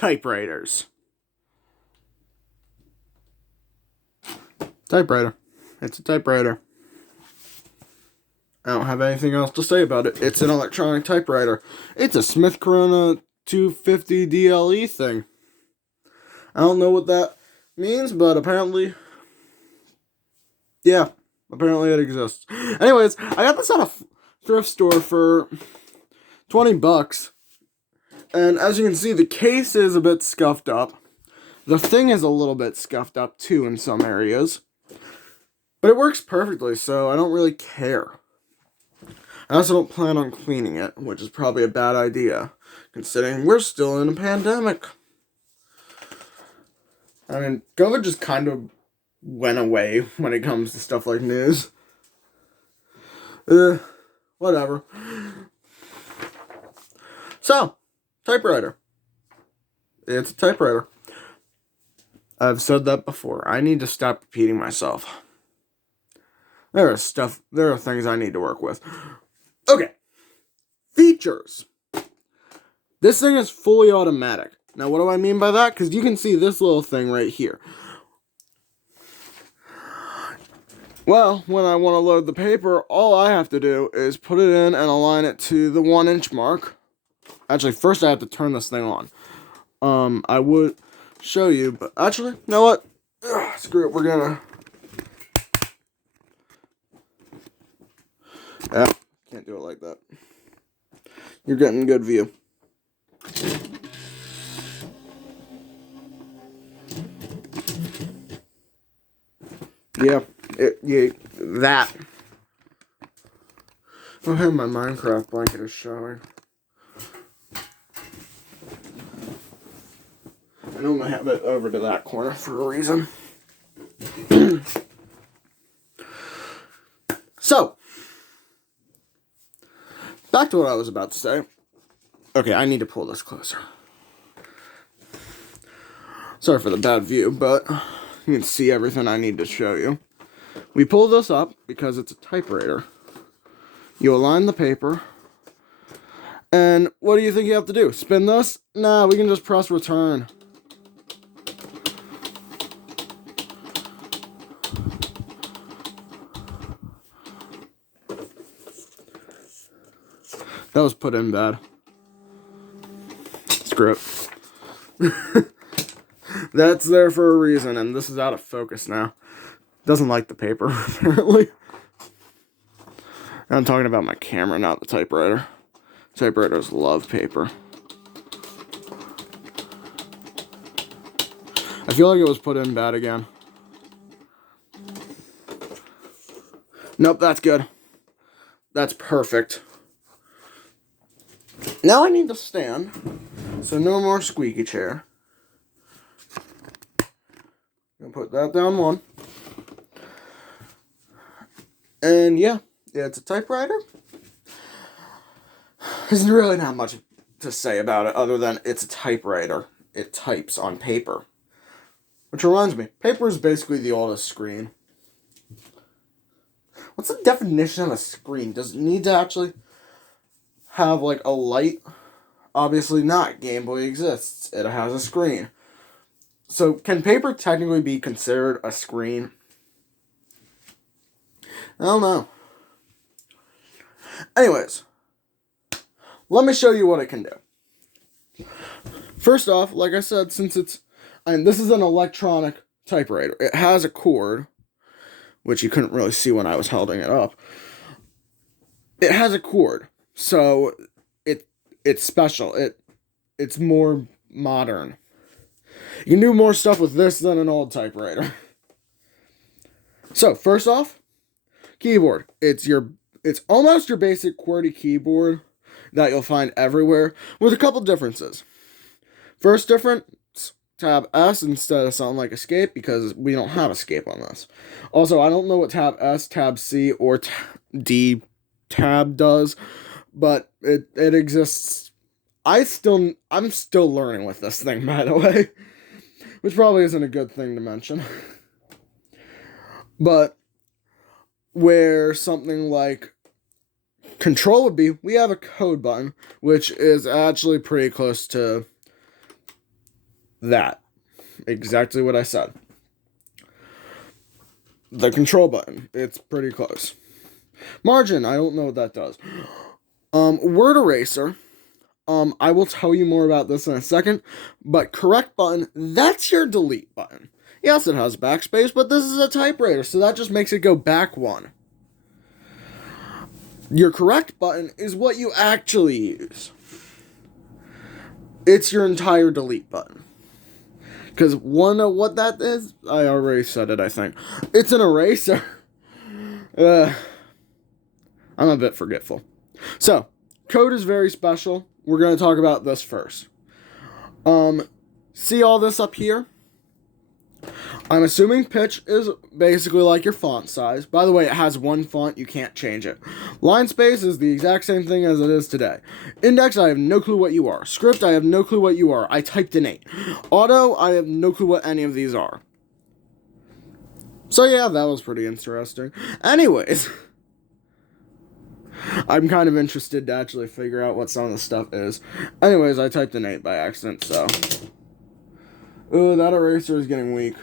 typewriters. Typewriter. It's a typewriter. I don't have anything else to say about it. It's an electronic typewriter. It's a Smith Corona 250 DLE thing. I don't know what that means, but apparently, yeah, apparently it exists. Anyways, I got this at a thrift store for $20. And as you can see, the case is a bit scuffed up. The thing is a little bit scuffed up too in some areas. But it works perfectly, so I don't really care. I also don't plan on cleaning it, which is probably a bad idea, considering we're still in a pandemic. I mean, COVID just kind of went away when it comes to stuff like news. Whatever. So, typewriter. It's a typewriter. I've said that before. I need to stop repeating myself. There are things I need to work with. Okay. Features. This thing is fully automatic. Now, what do I mean by that? Because you can see this little thing right here. Well, when I want to load the paper, all I have to do is put it in and align it to the 1-inch mark. Actually, first I have to turn this thing on. I would show you, but actually, you know what? Screw it, we're gonna... Yeah, can't do it like that. You're getting a good view. Yeah, that. Oh, hey, my Minecraft blanket is showing. I normally have it over to that corner for a reason. So, back to what I was about to say. Okay, I need to pull this closer. Sorry for the bad view, but you can see everything I need to show you. We pull this up because it's a typewriter. You align the paper. And what do you think you have to do? Spin this? Nah, we can just press return. That was put in bad. Screw it. That's there for a reason, and this is out of focus now. Doesn't like the paper, apparently. I'm talking about my camera, not the typewriter. Typewriters love paper. I feel like it was put in bad again. Nope, that's good. That's perfect. Now I need to stand, so no more squeaky chair. I'm gonna put that down one. And yeah, it's a typewriter. There's really not much to say about it other than it's a typewriter. It types on paper. Which reminds me, paper is basically the oldest screen. What's the definition of a screen? Does it need to actually have like a light? Obviously not. Game Boy exists. It has a screen. So can paper technically be considered a screen? I don't know. Anyways, let me show you what it can do. First off, like I said, since this is an electronic typewriter. It has a cord, which you couldn't really see when I was holding it up. It has a cord, so it's special. It's more modern. You can do more stuff with this than an old typewriter. So, first off, keyboard. It's almost your basic QWERTY keyboard that you'll find everywhere, with a couple differences. First difference, tab S instead of something like escape, because we don't have escape on this. Also, I don't know what tab S, tab C, or D tab does, but it exists. I'm still learning with this thing, by the way, which probably isn't a good thing to mention. But where something like control would be, we have a code button, which is actually pretty close to That. Exactly what I said. The control button. It's pretty close. Margin. I don't know what that does. Word eraser. I will tell you more about this in a second. But correct button, that's your delete button. Yes, it has backspace, but this is a typewriter, so that just makes it go back one. Your correct button is what you actually use. It's your entire delete button. Because one of what that is, I already said it, I think. It's an eraser. I'm a bit forgetful. So, code is very special. We're going to talk about this first. See all this up here? I'm assuming pitch is basically like your font size. By the way, it has one font. You can't change it. Line space is the exact same thing as it is today. Index, I have no clue what you are. Script, I have no clue what you are. I typed an 8. Auto, I have no clue what any of these are. So yeah, that was pretty interesting. Anyways, I'm kind of interested to actually figure out what some of the stuff is. Anyways, I typed an 8 by accident, so. Ooh, that eraser is getting weak.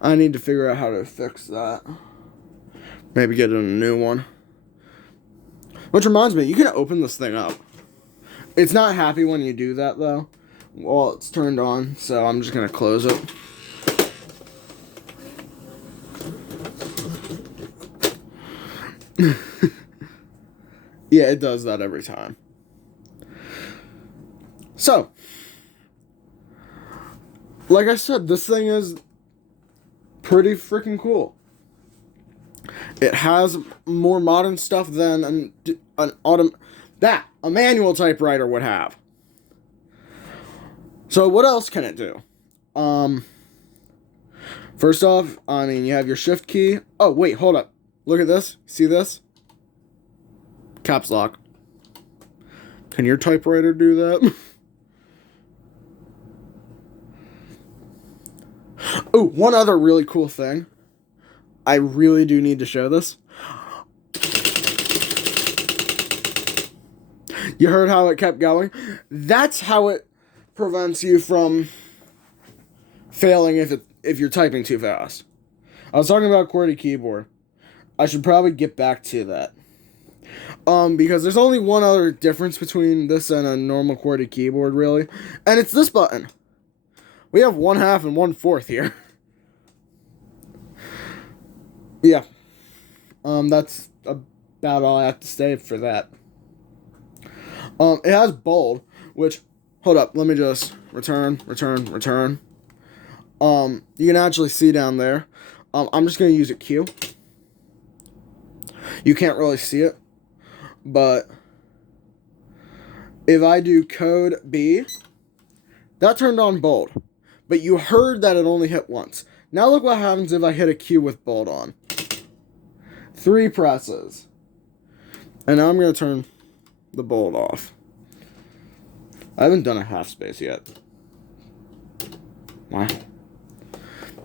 I need to figure out how to fix that. Maybe get a new one. Which reminds me, you can open this thing up. It's not happy when you do that, though. Well, it's turned on, so I'm just going to close it. Yeah, it does that every time. So, like I said, this thing is pretty freaking cool. It has more modern stuff than a manual typewriter would have. So what else can it do? First off, I mean, you have your shift key. Oh, wait, hold up. Look at this. See this? Caps lock. Can your typewriter do that? Oh, one other really cool thing. I really do need to show this. You heard how it kept going? That's how it prevents you from failing if you're typing too fast. I was talking about QWERTY keyboard. I should probably get back to that. Because there's only one other difference between this and a normal QWERTY keyboard, really. And it's this button. We have 1/2 and 1/4 here. Yeah. That's about all I have to say for that. It has bold, which, hold up, let me just return. You can actually see down there. I'm just going to use a Q. You can't really see it, but if I do code B, that turned on bold, but you heard that it only hit once. Now look what happens if I hit a Q with bold on. 3 presses. And now I'm going to turn the bold off. I haven't done a half space yet. Wow.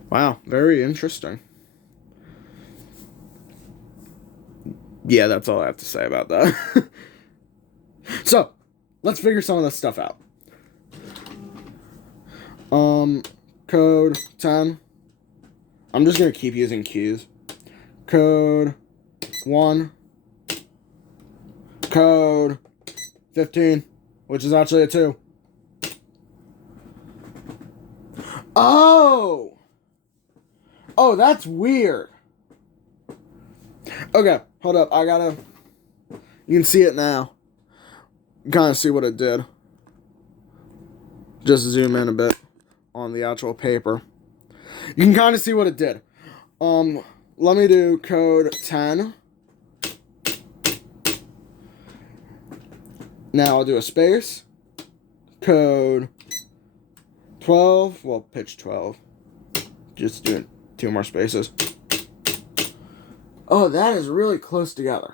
Wow, very interesting. Yeah, that's all I have to say about that. So, let's figure some of this stuff out. Code 10. I'm just going to keep using Qs. Code 1. Code 15, which is actually a 2. Oh! Oh, that's weird. Okay, hold up. You can see it now. You kind of see what it did. Just zoom in a bit on the actual paper. You can kind of see what it did. Let me do code 10. Now I'll do a space. Code 12. Well, pitch 12. Just doing 2 more spaces. Oh, that is really close together.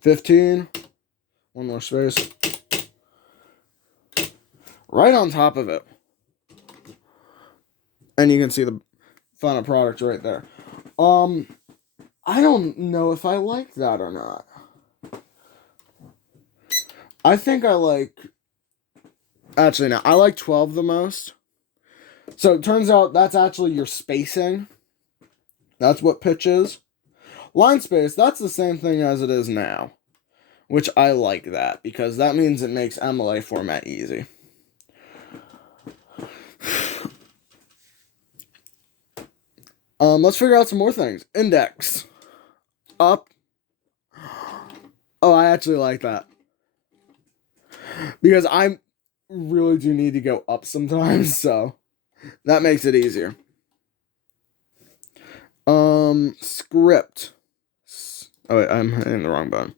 15. 1 more space. Right on top of it. And you can see the final product right there. I don't know if I like that or not. I think I like, actually no, I like 12 the most. So it turns out that's actually your spacing. That's what pitch is. Line space, that's the same thing as it is now. Which I like that, because that means it makes MLA format easy. Let's figure out some more things. Index. Up. Oh, I actually like that. Because I really do need to go up sometimes, so that makes it easier. Script. Oh wait, I'm hitting the wrong button.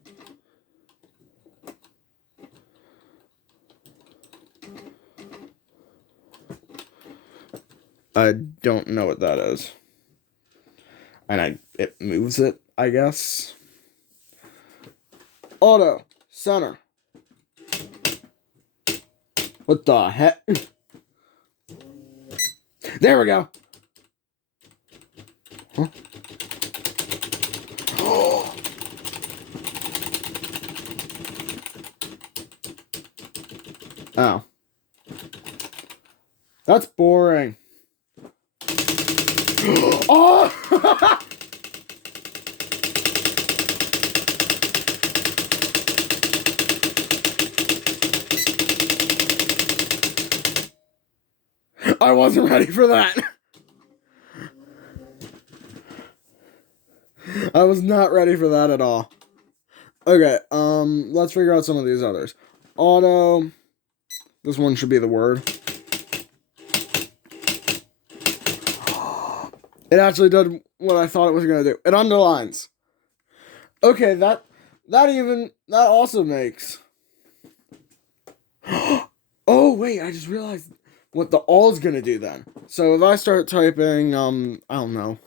I don't know what that is. And it moves it, I guess. Auto. Center. What the heck? There we go. Huh? Oh. That's boring. Oh! I wasn't ready for that. I was not ready for that at all. Okay, let's figure out some of these others. Auto. This one should be the word. It actually did what I thought it was gonna do. It underlines. Okay, that also makes. Oh wait, I just realized what the all's gonna do then. So if I start typing, I don't know.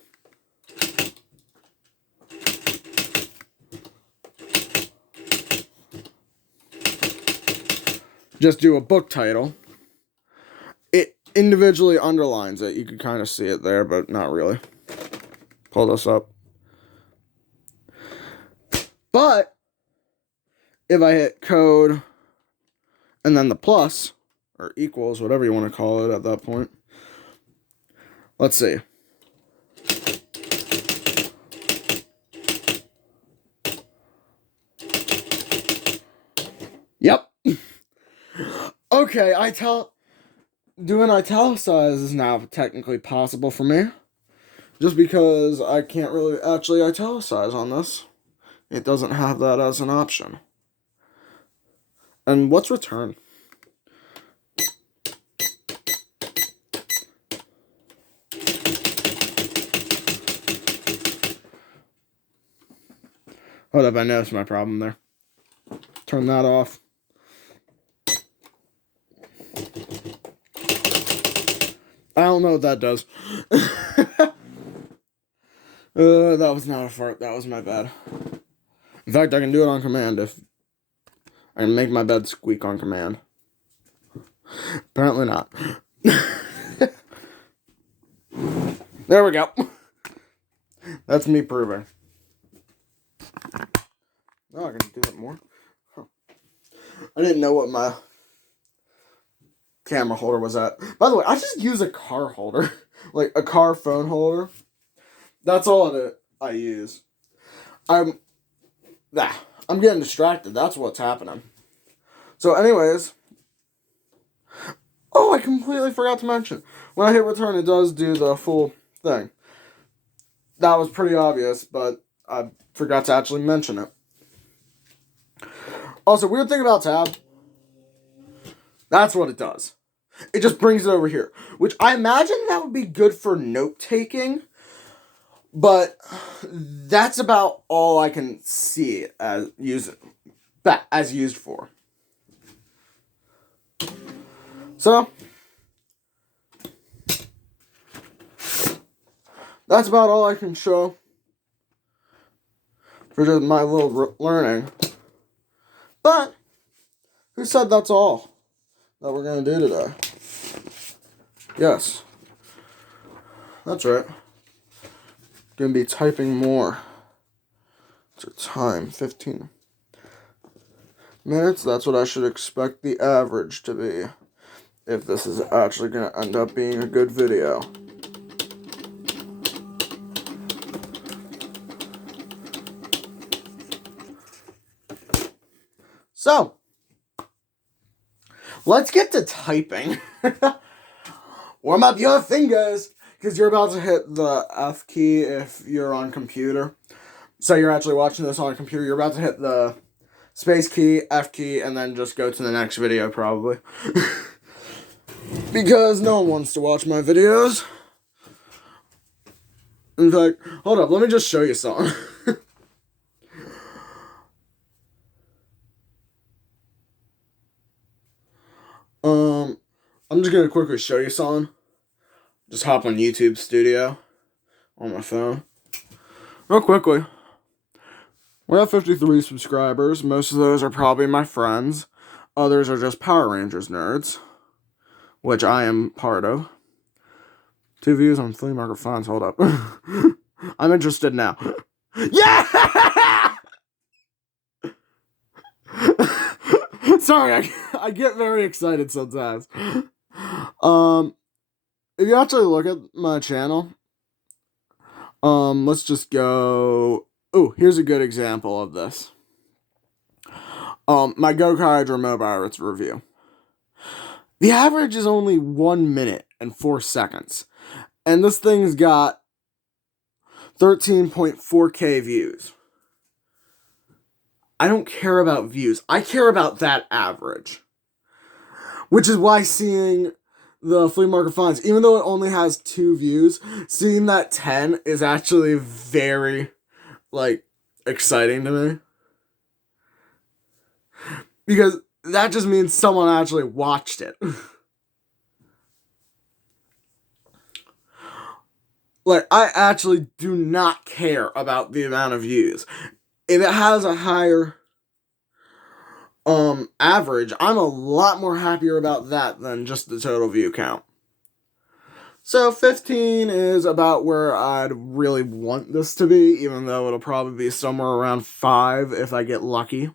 Just do a book title. It individually underlines it. You can kind of see it there, but not really. Pull this up. But if I hit code and then the plus or equals, whatever you want to call it at that point. Let's see. Yep. Okay, doing italicize is now technically possible for me. Just because I can't really actually italicize on this. It doesn't have that as an option. And what's return? Hold up, I noticed my problem there. Turn that off. I don't know what that does. That was not a fart. That was my bed. In fact, I can do it on command if I can make my bed squeak on command. Apparently not. There we go. That's me proving. Oh, I can do it more. Huh. I didn't know what my camera holder was at. By the way, I just use a car holder. Like a car phone holder. That's all I use. I'm getting distracted. That's what's happening. So anyways. Oh, I completely forgot to mention. When I hit return, it does do the full thing. That was pretty obvious, but I forgot to actually mention it. Also, weird thing about tab. That's what it does. It just brings it over here. Which I imagine that would be good for note-taking. But that's about all I can see it as used for. So, that's about all I can show for just my little learning. But, who said that's all that we're going to do today? Yes. That's right. Going to be typing more. What's our time? 15 minutes. That's what I should expect the average to be, if this is actually going to end up being a good video. So, let's get to typing. Warm up your fingers, because you're about to hit the F key if you're on computer. So you're actually watching this on a computer. You're about to hit the space key, F key, and then just go to the next video, probably. Because no one wants to watch my videos. In fact, hold up, let me just show you something. I'm just gonna quickly show you something. Just hop on YouTube Studio on my phone. Real quickly. We have 53 subscribers. Most of those are probably my friends. Others are just Power Rangers nerds, which I am part of. 2 views on flea market finds. Hold up. I'm interested now. Yeah! Sorry, I get very excited sometimes. If you actually look at my channel, let's just go. Oh, here's a good example of this. My Go-Hydra Mobiles review. The average is only 1 minute and 4 seconds. And this thing's got 13.4K views. I don't care about views. I care about that average. Which is why seeing the flea market finds, even though it only has 2 views, seeing that 10 is actually very, exciting to me. Because that just means someone actually watched it. I actually do not care about the amount of views. If it has a higher average, I'm a lot more happier about that than just the total view count. So 15 is about where I'd really want this to be, even though it'll probably be somewhere around 5 if I get lucky.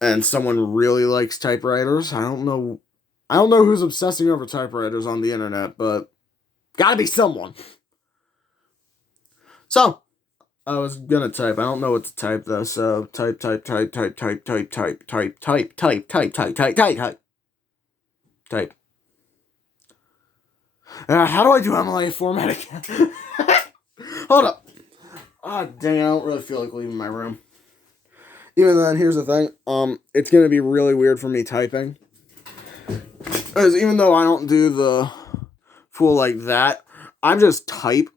And someone really likes typewriters. I don't know who's obsessing over typewriters on the internet, but gotta be someone. So, I was gonna type. I don't know what to type though, so type. How do I do MLA format again? Hold up. Ah, dang, I don't really feel like leaving my room. Even then, here's the thing. It's gonna be really weird for me typing. Because even though I don't do the full like that, I'm just type.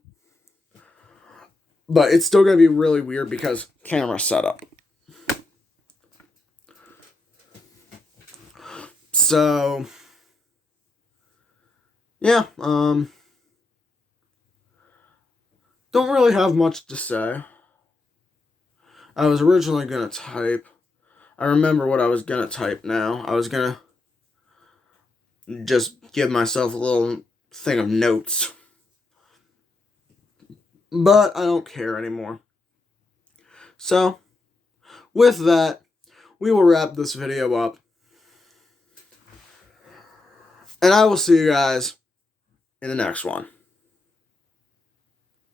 But it's still gonna be really weird because camera setup. So yeah, don't really have much to say. I was originally gonna type. I remember what I was gonna type now. I was gonna just give myself a little thing of notes. But I don't care anymore. So, with that, we will wrap this video up. And I will see you guys in the next one.